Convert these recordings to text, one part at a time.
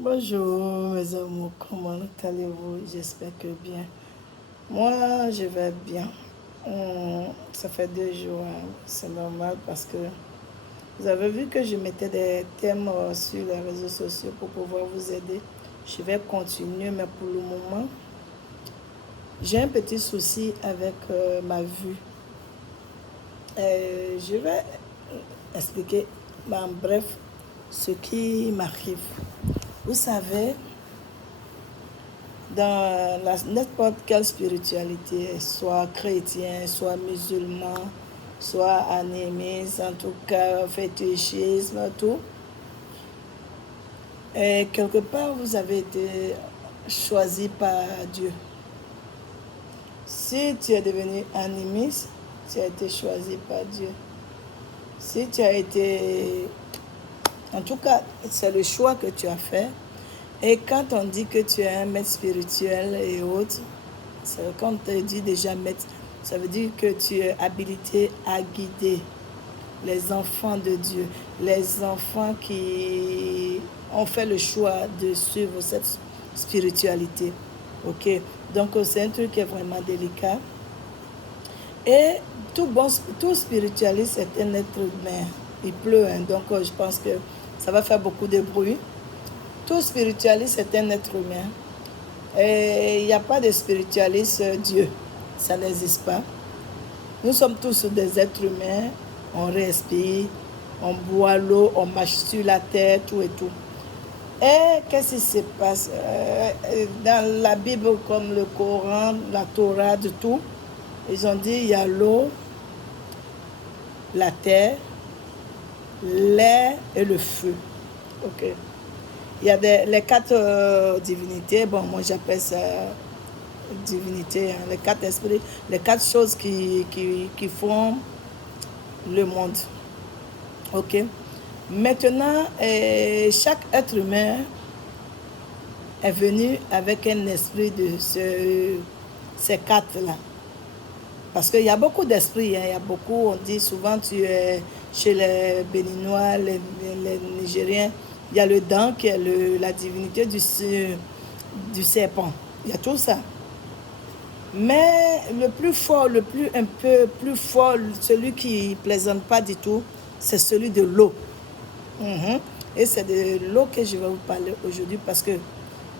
Bonjour mes amours, comment allez-vous? J'espère que bien. Moi, je vais bien. Ça fait 2 jours, hein. C'est normal parce que vous avez vu que je mettais des thèmes sur les réseaux sociaux pour pouvoir vous aider. Je vais continuer, mais pour le moment, j'ai un petit souci avec ma vue. Je vais expliquer en bref ce qui m'arrive. Vous savez, dans n'importe quelle spiritualité, soit chrétien, soit musulman, soit animiste, en tout cas fétichisme, tout. Et quelque part, vous avez été choisi par Dieu. Si tu es devenu animiste, tu as été choisi par Dieu. Si tu as été... En tout cas, c'est le choix que tu as fait. Et quand on dit que tu es un maître spirituel et autres, quand on te dit déjà maître, ça veut dire que tu es habilité à guider les enfants de Dieu, les enfants qui ont fait le choix de suivre cette spiritualité. Ok, donc c'est un truc qui est vraiment délicat. Et tout spiritualiste est un être humain. Il pleut, hein, donc je pense que ça va faire beaucoup de bruit. Tout spiritualiste est un être humain. Et il n'y a pas de spiritualiste Dieu. Ça n'existe pas. Nous sommes tous des êtres humains. On respire, on boit l'eau, on marche sur la terre, tout et tout. Et qu'est-ce qui se passe dans la Bible, comme le Coran, la Torah, de tout, ils ont dit il y a l'eau, la terre, l'air et le feu. Ok. Il y a les 4 divinités. Bon, moi j'appelle ça divinité, hein, les 4 esprits, les 4 choses qui font le monde. Ok. Maintenant, chaque être humain est venu avec un esprit de ces 4-là. Parce qu'il y a beaucoup d'esprits, hein, il y a beaucoup, on dit souvent, tu es chez les Béninois, les Nigériens, il y a le Dan qui est la divinité du serpent. Il y a tout ça. Mais le plus fort, un peu plus fort, celui qui ne plaisante pas du tout, c'est celui de l'eau. Et c'est de l'eau que je vais vous parler aujourd'hui parce que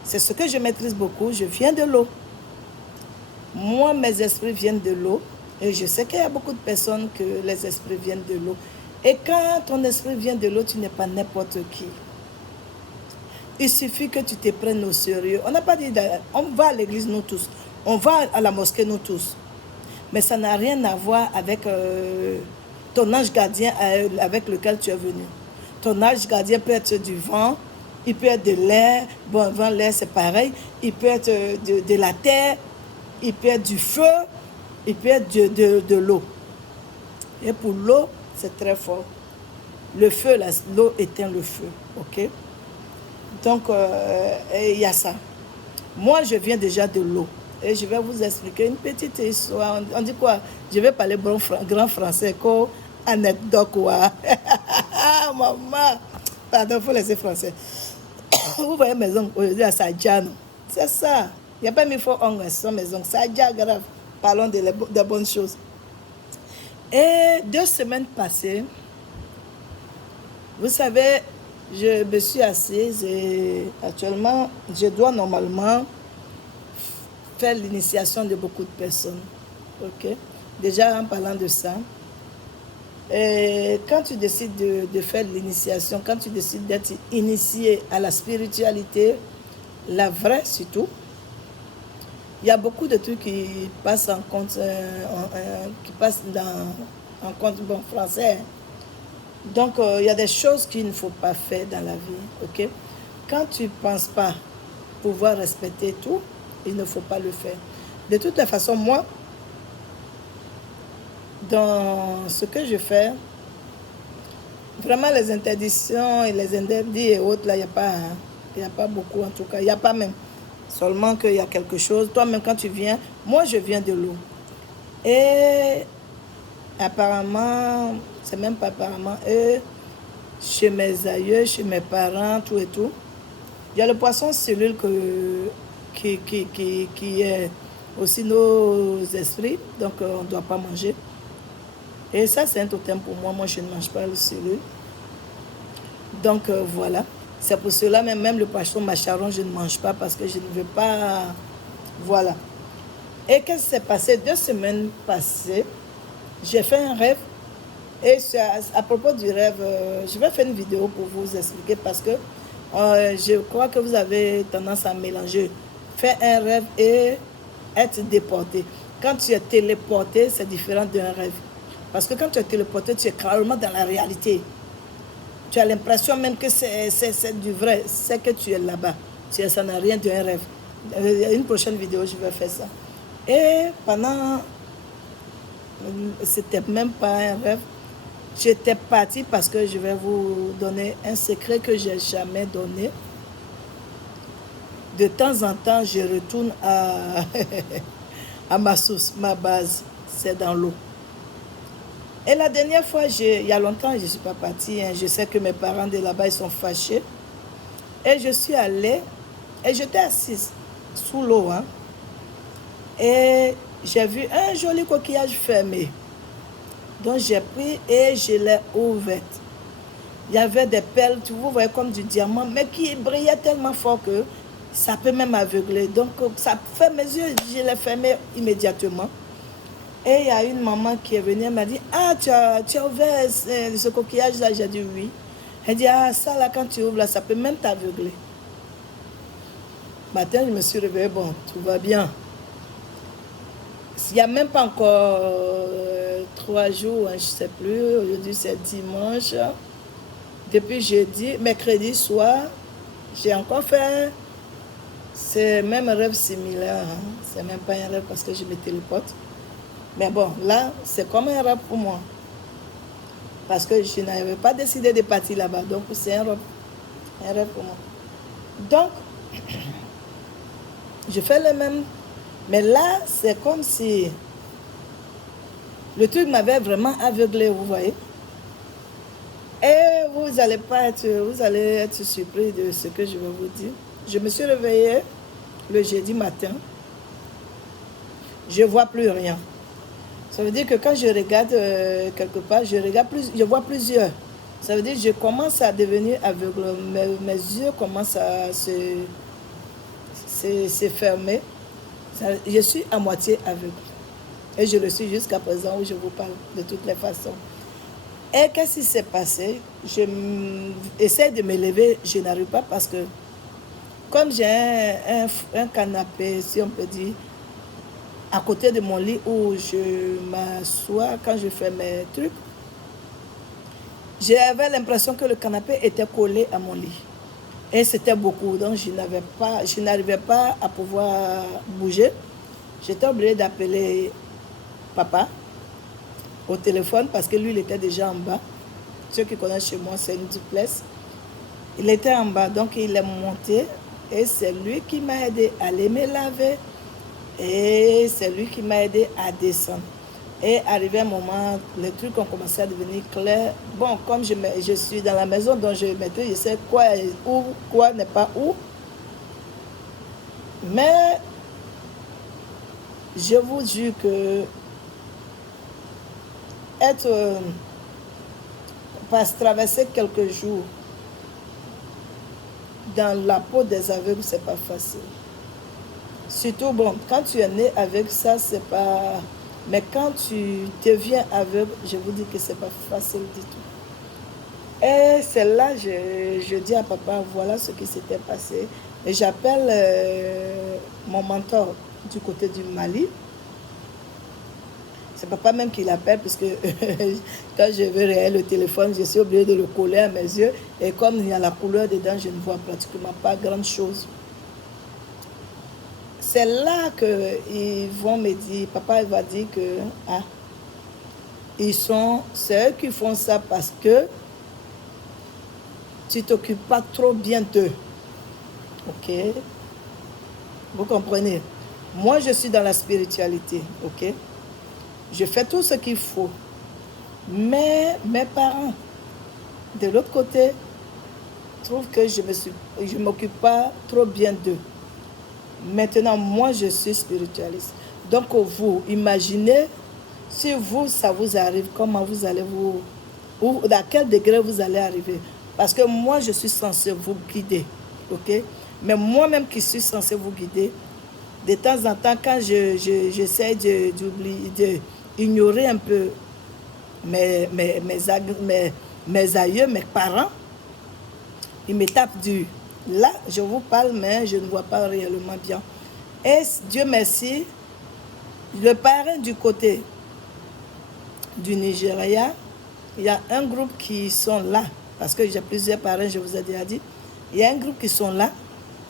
c'est ce que je maîtrise beaucoup. Je viens de l'eau. Moi, mes esprits viennent de l'eau. Et je sais qu'il y a beaucoup de personnes que les esprits viennent de l'eau. Et quand ton esprit vient de l'eau, tu n'es pas n'importe qui. Il suffit que tu te prennes au sérieux. On n'a pas dit, on va à l'église nous tous. On va à la mosquée nous tous. Mais ça n'a rien à voir avec ton ange gardien avec lequel tu es venu. Ton ange gardien peut être du vent, il peut être de l'air. Bon, le vent, l'air, c'est pareil. Il peut être de la terre, il peut être du feu, il peut être de l'eau. Et pour l'eau, c'est très fort. Le feu, l'eau éteint le feu. Ok? Donc, il y a ça. Moi, je viens déjà de l'eau. Et je vais vous expliquer une petite histoire. On dit quoi? Je vais parler grand français, comme anecdote, quoi. Maman! Pardon, il faut laisser français. Vous voyez maison aujourd'hui à Sadjano. C'est ça. Il n'y a pas mis fort en sans maison. Sadja grave. Parlons de bonnes choses. Et 2 semaines passées, vous savez, je me suis assise et actuellement, je dois normalement faire l'initiation de beaucoup de personnes. Ok? Déjà en parlant de ça, et quand tu décides de faire l'initiation, quand tu décides d'être initié à la spiritualité, la vraie surtout, il y a beaucoup de trucs qui passent en compte, qui passent en compte, bon, français. Donc, il y a des choses qu'il ne faut pas faire dans la vie, ok? Quand tu ne penses pas pouvoir respecter tout, il ne faut pas le faire. De toutes les façons, moi, dans ce que je fais, vraiment les interdictions et les interdits et autres, là, il n'y a pas beaucoup en tout cas. Il n'y a pas même. Seulement qu'il y a quelque chose. Toi-même, quand tu viens, moi, je viens de l'eau. Et apparemment, c'est même pas apparemment, chez mes aïeux, chez mes parents, tout et tout, Il y a le poisson cellule qui est aussi nos esprits, donc on ne doit pas manger. Et ça, c'est un totem pour moi. Moi, je ne mange pas le cellule. Donc, voilà. C'est pour cela, même le poisson macharon, je ne mange pas parce que je ne veux pas... Voilà. Et qu'est-ce qui s'est passé? 2 semaines passées, j'ai fait un rêve. Et à propos du rêve, je vais faire une vidéo pour vous expliquer parce que je crois que vous avez tendance à mélanger. Faire un rêve et être déporté. Quand tu es téléporté, c'est différent d'un rêve. Parce que quand tu es téléporté, tu es carrément dans la réalité. Tu as l'impression même que c'est du vrai. C'est que tu es là-bas. Ça n'a rien d'un rêve. Une prochaine vidéo, je vais faire ça. Et pendant... C'était même pas un rêve. J'étais partie parce que je vais vous donner un secret que je n'ai jamais donné. De temps en temps, je retourne à ma source, ma base. C'est dans l'eau. Et la dernière fois, il y a longtemps, je ne suis pas partie. Hein, je sais que mes parents de là-bas, ils sont fâchés. Et je suis allée et j'étais assise sous l'eau. Hein, et j'ai vu un joli coquillage fermé. Donc j'ai pris et je l'ai ouverte. Il y avait des perles, vous voyez, comme du diamant, mais qui brillaient tellement fort que ça peut même aveugler. Donc ça fait mes yeux, je l'ai fermé immédiatement. Et il y a une maman qui est venue, elle m'a dit, ah, tu as ouvert ce coquillage-là? J'ai dit oui. Elle dit, ah, ça là, quand tu ouvres là, ça peut même t'aveugler. Matin, je me suis réveillée, bon, tout va bien. Il n'y a même pas encore 3 jours, hein, je ne sais plus. Aujourd'hui, c'est dimanche. Depuis jeudi, mercredi soir, j'ai encore fait c'est même un rêve similaire. Hein. C'est même pas un rêve parce que je me téléporte. Mais bon, là, c'est comme un rêve pour moi. Parce que je n'avais pas décidé de partir là-bas. Donc, c'est un rêve pour moi. Donc, je fais le même. Mais là, c'est comme si le truc m'avait vraiment aveuglé, vous voyez. Et vous allez être surpris de ce que je vais vous dire. Je me suis réveillée le jeudi matin. Je ne vois plus rien. Ça veut dire que quand je regarde quelque part, je vois plusieurs. Ça veut dire que je commence à devenir aveugle. Mes yeux commencent à se fermer. Je suis à moitié aveugle. Et je le suis jusqu'à présent où je vous parle de toutes les façons. Et qu'est-ce qui s'est passé? J'essaie de me lever, je n'arrive pas parce que comme j'ai un canapé, si on peut dire, à côté de mon lit où je m'assois quand je fais mes trucs, j'avais l'impression que le canapé était collé à mon lit. Et c'était beaucoup, donc je n'arrivais pas à pouvoir bouger. J'étais obligée d'appeler papa au téléphone parce que lui, il était déjà en bas. Ceux qui connaissent chez moi, c'est une duplex. Il était en bas, donc il est monté et c'est lui qui m'a aidé à aller me laver et c'est lui qui m'a aidé à descendre. Et arrivé un moment, les trucs ont commencé à devenir clairs. Bon, comme je suis dans la maison, donc je sais quoi est où, quoi n'est pas où. Mais je vous jure que traverser quelques jours dans la peau des aveugles, c'est pas facile. Surtout, bon, quand tu es né avec ça, c'est pas... Mais quand tu deviens aveugle, je vous dis que c'est pas facile du tout. Et c'est là je dis à papa, voilà ce qui s'était passé. Et j'appelle mon mentor du côté du Mali. C'est papa même qui l'appelle, parce que quand je veux réel le téléphone, je suis obligée de le coller à mes yeux. Et comme il y a la couleur dedans, je ne vois pratiquement pas grand chose. C'est là qu'ils vont me dire, papa il va dire que c'est eux qui font ça parce que tu ne t'occupes pas trop bien d'eux. Ok? Vous comprenez? Moi, je suis dans la spiritualité. Ok? Je fais tout ce qu'il faut. Mais mes parents, de l'autre côté, trouvent que je ne me suis je m'occupe pas trop bien d'eux. Maintenant, moi, je suis spiritualiste. Donc, vous, imaginez, si vous, ça vous arrive, comment vous allez ou à quel degré vous allez arriver. Parce que moi, je suis censé vous guider, ok? Mais moi-même qui suis censé vous guider, de temps en temps, quand j'essaie d'ignorer un peu mes aïeux, mes parents, ils me tapent dur. Là, je vous parle, mais je ne vois pas réellement bien. Et Dieu merci, le parrain du côté du Nigeria, il y a un groupe qui sont là, parce que j'ai plusieurs parrains, je vous ai déjà dit. Il y a un groupe qui sont là,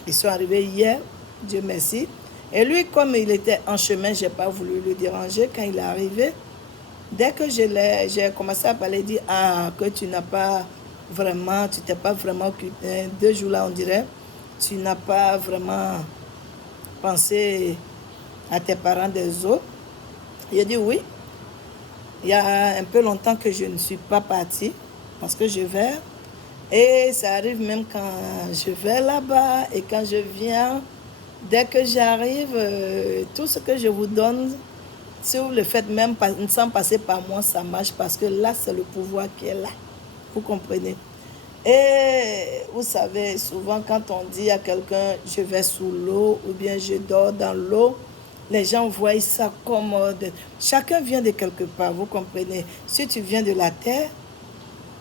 ils sont arrivés hier, Dieu merci. Et lui, comme il était en chemin, je n'ai pas voulu le déranger. Quand il est arrivé, dès que j'ai commencé à parler, il dit, ah, que tu n'as pas vraiment, tu t'es pas vraiment occupé. 2 jours là, on dirait, tu n'as pas vraiment pensé à tes parents des autres. Il a dit oui. Il y a un peu longtemps que je ne suis pas partie parce que je vais. Et ça arrive même quand je vais là-bas et quand je viens, dès que j'arrive, tout ce que je vous donne, si vous le faites même sans passer par moi, ça marche parce que là, c'est le pouvoir qui est là. Vous comprenez? Et vous savez, souvent quand on dit à quelqu'un « je vais sous l'eau » ou bien « je dors dans l'eau », les gens voient ça comme... chacun vient de quelque part, vous comprenez? Si tu viens de la terre,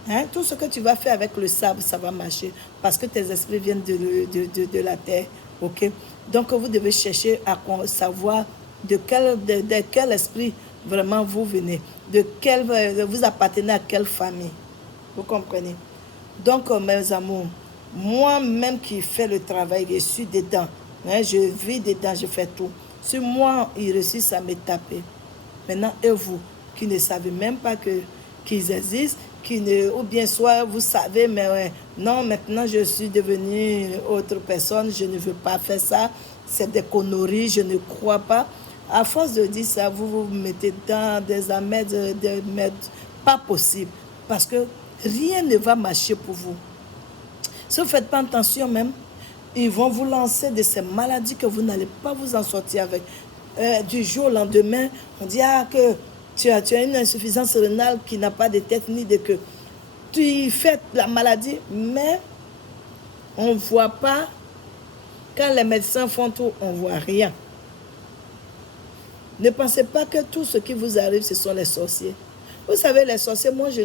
hein, tout ce que tu vas faire avec le sable, ça va marcher parce que tes esprits viennent de la terre. Okay? Donc, vous devez chercher à savoir de quel esprit vraiment vous venez, vous appartenez à quelle famille. Vous comprenez? Donc, mes amours, moi-même qui fais le travail, je suis dedans. Hein, je vis dedans, je fais tout. Si moi, ils réussissent à me taper. Maintenant, et vous, qui ne savez même pas qu'ils existent, ou bien soit vous savez, mais ouais, non, maintenant je suis devenue autre personne, je ne veux pas faire ça, c'est des conneries, je ne crois pas. À force de dire ça, vous vous mettez dans des amèdes, pas possible, parce que rien ne va marcher pour vous. Si vous ne faites pas attention même, ils vont vous lancer de ces maladies que vous n'allez pas vous en sortir avec. Du jour au lendemain, on dit que tu as une insuffisance rénale qui n'a pas de tête ni de queue. Tu fais la maladie, mais on ne voit pas. Quand les médecins font tout, on ne voit rien. Ne pensez pas que tout ce qui vous arrive, ce sont les sorciers. Vous savez, les sorciers, moi, je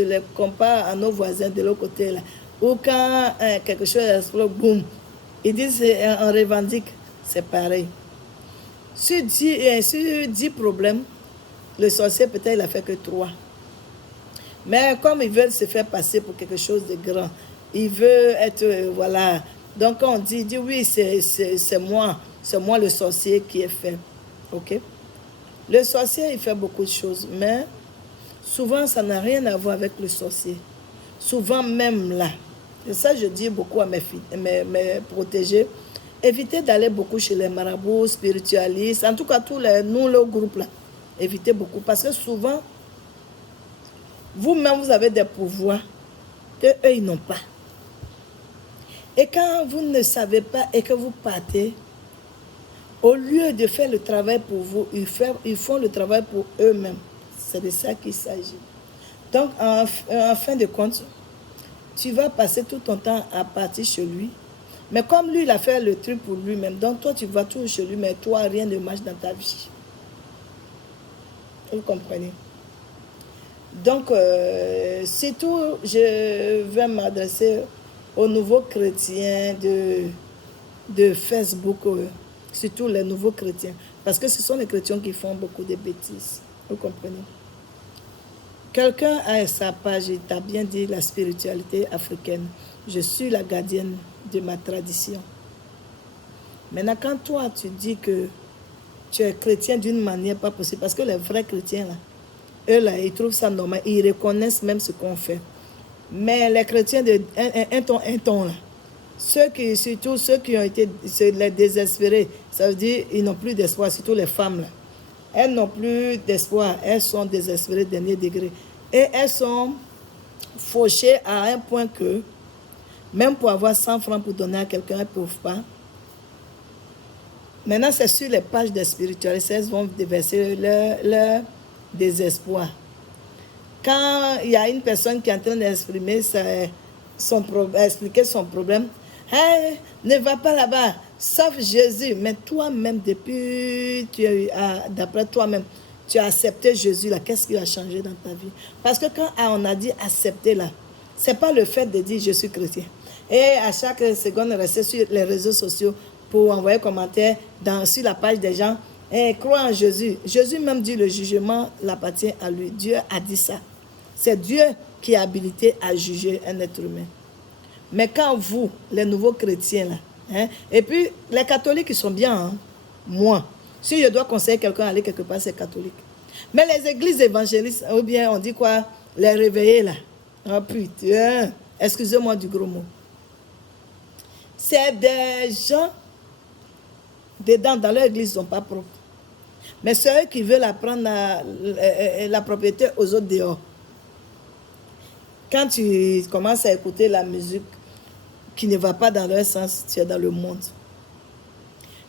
les compare à nos voisins de l'autre côté, là. Ou quand quelque chose explose, boum, ils disent, on revendique, c'est pareil. Sur 10 problèmes, le sorcier, peut-être, il n'a fait que 3. Mais comme ils veulent se faire passer pour quelque chose de grand, il veut être, voilà. Donc, on dit oui, c'est moi le sorcier qui est fait. Ok? Le sorcier, il fait beaucoup de choses, mais souvent, ça n'a rien à voir avec le sorcier. Souvent, même là. Et ça, je dis beaucoup à mes protégés. Évitez d'aller beaucoup chez les marabouts, spiritualistes, en tout cas, nous, le groupe là. Évitez beaucoup, parce que souvent, vous-même, vous avez des pouvoirs qu'eux, ils n'ont pas. Et quand vous ne savez pas et que vous partez, au lieu de faire le travail pour vous, ils font le travail pour eux-mêmes. C'est de ça qu'il s'agit. Donc, en fin de compte, tu vas passer tout ton temps à partir chez lui. Mais comme lui, il a fait le truc pour lui-même, donc toi, tu vas toujours chez lui, mais toi, rien ne marche dans ta vie. Vous comprenez? Donc, c'est tout. Je vais m'adresser aux nouveaux chrétiens de Facebook, surtout les nouveaux chrétiens. Parce que ce sont les chrétiens qui font beaucoup de bêtises. Vous comprenez? Quelqu'un a sa page, il t'a bien dit la spiritualité africaine. Je suis la gardienne de ma tradition. Maintenant, quand toi, tu dis que tu es chrétien d'une manière pas possible, parce que les vrais chrétiens, là, eux, là, ils trouvent ça normal, ils reconnaissent même ce qu'on fait. Mais les chrétiens de un ton, là, surtout ceux qui ont été les désespérés, ça veut dire qu'ils n'ont plus d'espoir, surtout les femmes, là. Elles n'ont plus d'espoir, elles sont désespérées dernier degré. Et elles sont fauchées à un point que Même pour avoir 100 francs pour donner à quelqu'un, elles ne peuvent pas. Maintenant, c'est sur les pages des spiritualistes, elles vont déverser leur désespoir. Quand il y a une personne qui est en train d'exprimer expliquer son problème, hey, ne va pas là-bas, sauf Jésus. Mais toi-même, depuis, d'après toi-même, tu as accepté Jésus là, qu'est-ce qui a changé dans ta vie? Parce que quand on a dit accepter là, ce n'est pas le fait de dire je suis chrétien. Et à chaque seconde, rester sur les réseaux sociaux pour envoyer commentaires sur la page des gens, hey, crois en Jésus. Jésus même dit le jugement l'appartient à lui. Dieu a dit ça. C'est Dieu qui est habilité à juger un être humain. Mais quand vous, les nouveaux chrétiens, là, et puis les catholiques, ils sont bien, hein, moi. Si je dois conseiller quelqu'un à aller quelque part, c'est catholique. Mais les églises évangélistes, ou bien on dit quoi, les réveillés, là. Oh putain, excusez-moi du gros mot. C'est des gens, dedans, dans leur église, ils ne sont pas propres. Mais c'est eux qui veulent apprendre la propriété aux autres dehors. Quand tu commences à écouter la musique qui ne va pas dans leur sens, tu es dans le monde.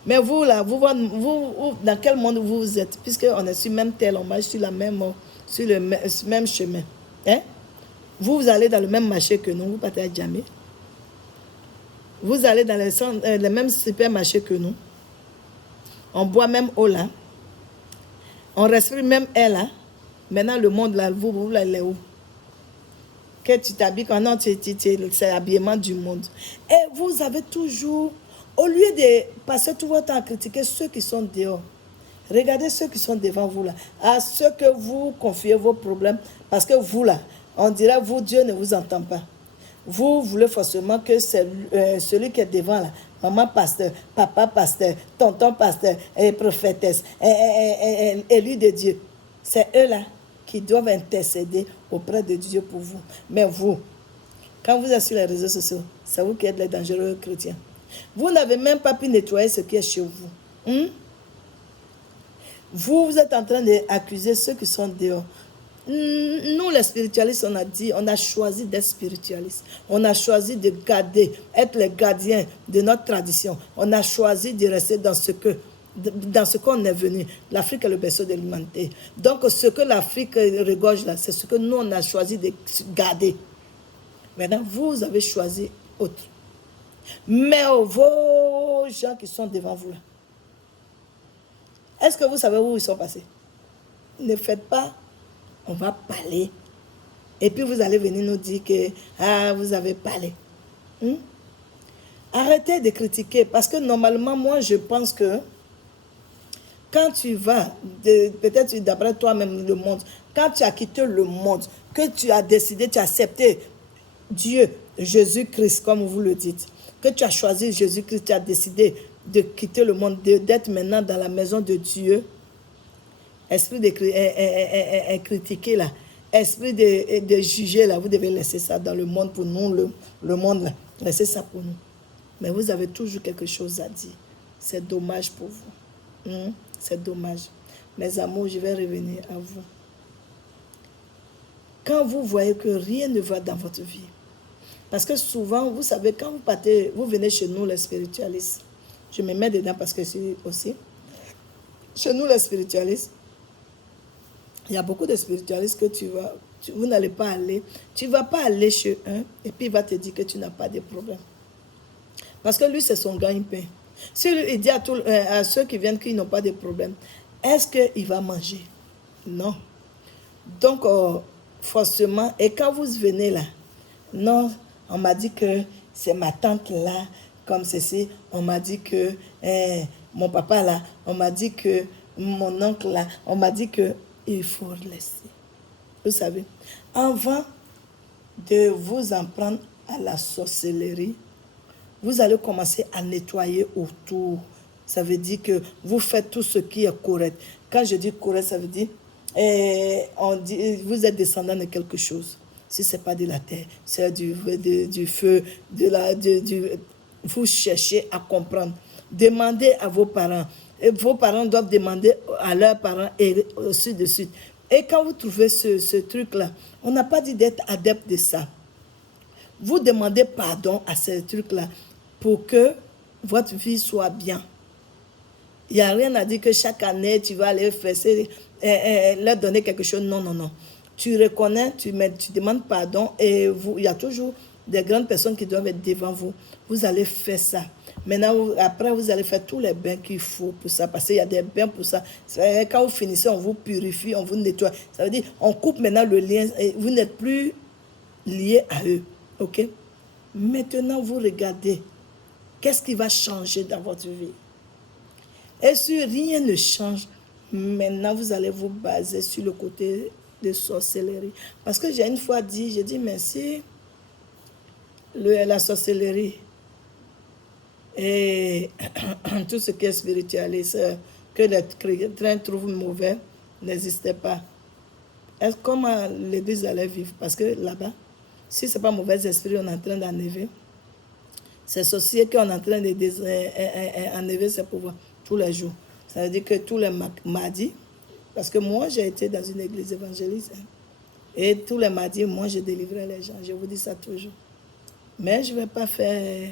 Mais vous, là, vous dans quel monde vous êtes? Puisqu'on est sur même terre, on marche sur le même chemin. Hein? Vous allez dans le même marché que nous, vous partez à Djamé. Vous allez dans les mêmes supermarchés que nous. On boit même eau là. On respire même air là. Maintenant, le monde là, vous allez où? Que tu t'habilles quand non, c'est l'habillement du monde. Et vous avez toujours, au lieu de passer tout votre temps à critiquer ceux qui sont dehors, regardez ceux qui sont devant vous là, à ceux que vous confiez vos problèmes, parce que vous là, on dirait vous, Dieu ne vous entend pas. Vous voulez forcément que c'est celui qui est devant là, maman pasteur, papa pasteur, tonton pasteur, et prophétesse, élu de Dieu. C'est eux là qui doivent intercéder auprès de Dieu pour vous. Mais vous, quand vous êtes sur les réseaux sociaux, c'est vous qui êtes les dangereux chrétiens. Vous n'avez même pas pu nettoyer ce qui est chez vous. Vous êtes en train d'accuser ceux qui sont dehors. Nous, les spiritualistes, on a choisi d'être spiritualistes. On a choisi de garder, être les gardiens de notre tradition. On a choisi de rester dans ce qu'on est venu. L'Afrique est le berceau de l'humanité. Donc, ce que l'Afrique regorge là, c'est ce que nous, on a choisi de garder. Maintenant, vous avez choisi autre. Mais vos gens qui sont devant vous là, est-ce que vous savez où ils sont passés? Ne faites pas, on va parler. Et puis vous allez venir nous dire que vous avez parlé. Arrêtez de critiquer. Parce que normalement, moi, je pense que quand tu vas, peut-être d'après toi-même, le monde, quand tu as quitté le monde, que tu as décidé, tu as accepté Dieu, Jésus-Christ, comme vous le dites, que tu as choisi Jésus-Christ, tu as décidé de quitter le monde, d'être maintenant dans la maison de Dieu, esprit de critiquer là, esprit de juger là, vous devez laisser ça dans le monde pour nous, le monde là, laissez ça pour nous. Mais vous avez toujours quelque chose à dire. C'est dommage pour vous. C'est dommage. Mes amours, je vais revenir à vous. Quand vous voyez que rien ne va dans votre vie, parce que souvent, vous savez, quand vous partez, vous venez chez nous, les spiritualistes, je me mets dedans parce que je suis aussi, chez nous, les spiritualistes, il y a beaucoup de spiritualistes que vous n'allez pas aller, tu ne vas pas aller chez un, et puis il va te dire que tu n'as pas de problème. Parce que lui, c'est son gagne-pain. Si il dit à ceux qui viennent qu'ils n'ont pas de problème, est-ce qu'il va manger? Non. Donc, forcément, et quand vous venez là, non, on m'a dit que c'est ma tante là, comme ceci, on m'a dit que mon papa là, on m'a dit que mon oncle là, on m'a dit que il faut laisser. Vous savez, avant de vous en prendre à la sorcellerie, vous allez commencer à nettoyer autour. Ça veut dire que vous faites tout ce qui est correct. Quand je dis correct, ça veut dire on dit, vous êtes descendant de quelque chose. Si ce n'est pas de la terre, c'est du feu, vous cherchez à comprendre. Demandez à vos parents. Et vos parents doivent demander à leurs parents et ainsi de suite. Et quand vous trouvez ce truc-là, on n'a pas dit d'être adepte de ça. vous demandez pardon à ces trucs-là pour que votre vie soit bien. Il n'y a rien à dire que chaque année, tu vas aller faire, leur donner quelque chose. Non, non, non. Tu reconnais, tu demandes pardon et il y a toujours des grandes personnes qui doivent être devant vous. Vous allez faire ça. Maintenant, après, vous allez faire tous les bains qu'il faut pour ça, parce qu'il y a des bains pour ça. Quand vous finissez, on vous purifie, on vous nettoie. Ça veut dire, on coupe maintenant le lien, et vous n'êtes plus lié à eux. OK? Maintenant, vous regardez, qu'est-ce qui va changer dans votre vie? Et si rien ne change, maintenant, vous allez vous baser sur le côté de sorcellerie. Parce que j'ai une fois dit, j'ai dit, merci, la sorcellerie et tout ce qui est spiritualiste, que les chrétiens trouvent mauvais, n'existait pas. Comment l'église allait vivre? Parce que là-bas, si ce n'est pas mauvais esprit, on est en train d'enlever. Ces sorciers qu'on est en train d'enlever ses pouvoirs tous les jours. Ça veut dire que tous les mardis, parce que moi, j'ai été dans une église évangéliste, et tous les mardis, moi, je délivrais les gens. Je vous dis ça toujours. Mais je ne vais pas faire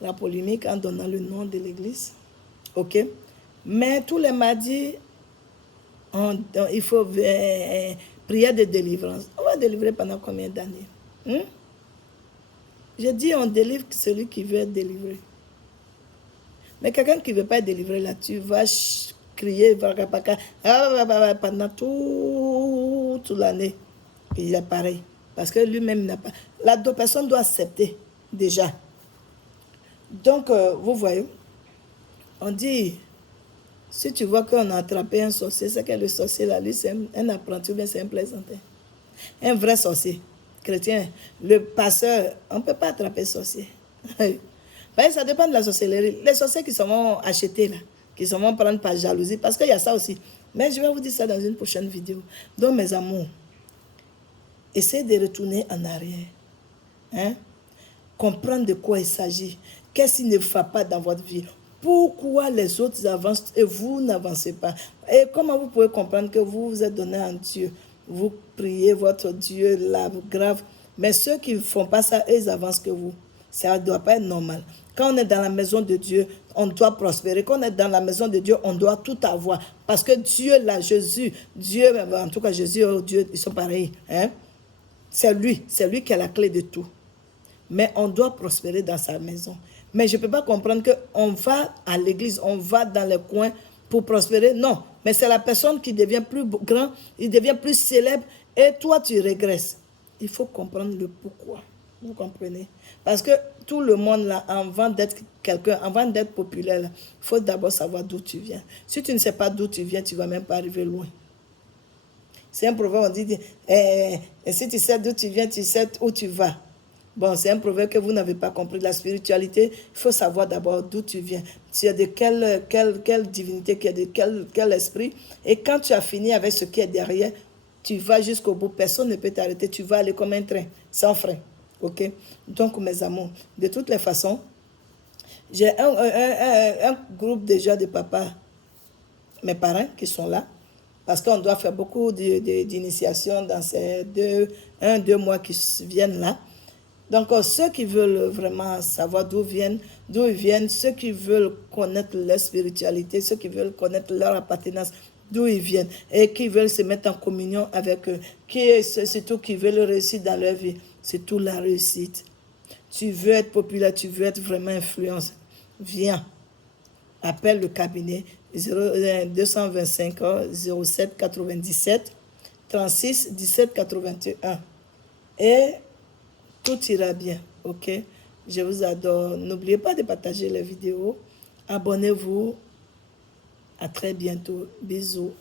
la polémique en donnant le nom de l'église. OK? Mais tous les mardis, il faut prier de délivrance. On va délivrer pendant combien d'années? Je dis, on délivre celui qui veut être délivré. Mais quelqu'un qui ne veut pas être délivré, là, tu vas crier pendant toute l'année. Il est pareil. Parce que lui-même n'a pas... La personne doit accepter déjà. Donc, vous voyez, on dit, si tu vois qu'on a attrapé un sorcier, c'est que le sorcier, là, lui, c'est un apprenti ou bien c'est un plaisantin. Un vrai sorcier, chrétien. Le pasteur, on ne peut pas attraper sorcier. Ça dépend de la sorcellerie. Les sorciers qui sont achetés, là, qui sont prendre par jalousie, parce qu'il y a ça aussi. Mais je vais vous dire ça dans une prochaine vidéo. Donc, mes amours, essayez de retourner en arrière. Hein? Comprendre de quoi il s'agit. Qu'est-ce qui ne va pas dans votre vie? Pourquoi les autres avancent et vous n'avancez pas? Et comment vous pouvez comprendre que vous vous êtes donné à Dieu? Vous priez votre Dieu là, grave. Mais ceux qui ne font pas ça, eux, ils avancent que vous. Ça ne doit pas être normal. Quand on est dans la maison de Dieu, on doit prospérer. Quand on est dans la maison de Dieu, on doit tout avoir. Parce que Dieu, là, Jésus, Dieu, en tout cas Jésus et Dieu, ils sont pareils. Hein? C'est lui qui a la clé de tout. Mais on doit prospérer dans sa maison. Mais je ne peux pas comprendre qu'on va à l'église, on va dans les coins pour prospérer. Non, mais c'est la personne qui devient plus grand, il devient plus célèbre et toi tu régresses. Il faut comprendre le pourquoi. Vous comprenez? Parce que tout le monde là, avant d'être quelqu'un, avant d'être populaire, il faut d'abord savoir d'où tu viens. Si tu ne sais pas d'où tu viens, tu ne vas même pas arriver loin. C'est un proverbe, on dit, si tu sais d'où tu viens, tu sais où tu vas. Bon, c'est un proverbe que vous n'avez pas compris. La spiritualité, il faut savoir d'abord d'où tu viens. Tu es de quelle divinité, de quel esprit. Et quand tu as fini avec ce qui est derrière, tu vas jusqu'au bout. Personne ne peut t'arrêter. Tu vas aller comme un train, sans frein. OK? Donc, mes amours, de toutes les façons, j'ai un groupe déjà de papas, mes parents qui sont là, parce qu'on doit faire beaucoup d'initiations dans ces 2 mois qui viennent là. Donc, ceux qui veulent vraiment savoir d'où ils viennent, ceux qui veulent connaître leur spiritualité, ceux qui veulent connaître leur appartenance, d'où ils viennent, et qui veulent se mettre en communion avec eux, surtout qui veulent réussir dans leur vie, c'est tout la réussite. Tu veux être populaire, tu veux être vraiment influence, viens, appelle le cabinet 225 07 97 36 17 81 et tout ira bien, ok? Je vous adore. N'oubliez pas de partager les vidéos. Abonnez-vous. À très bientôt. Bisous.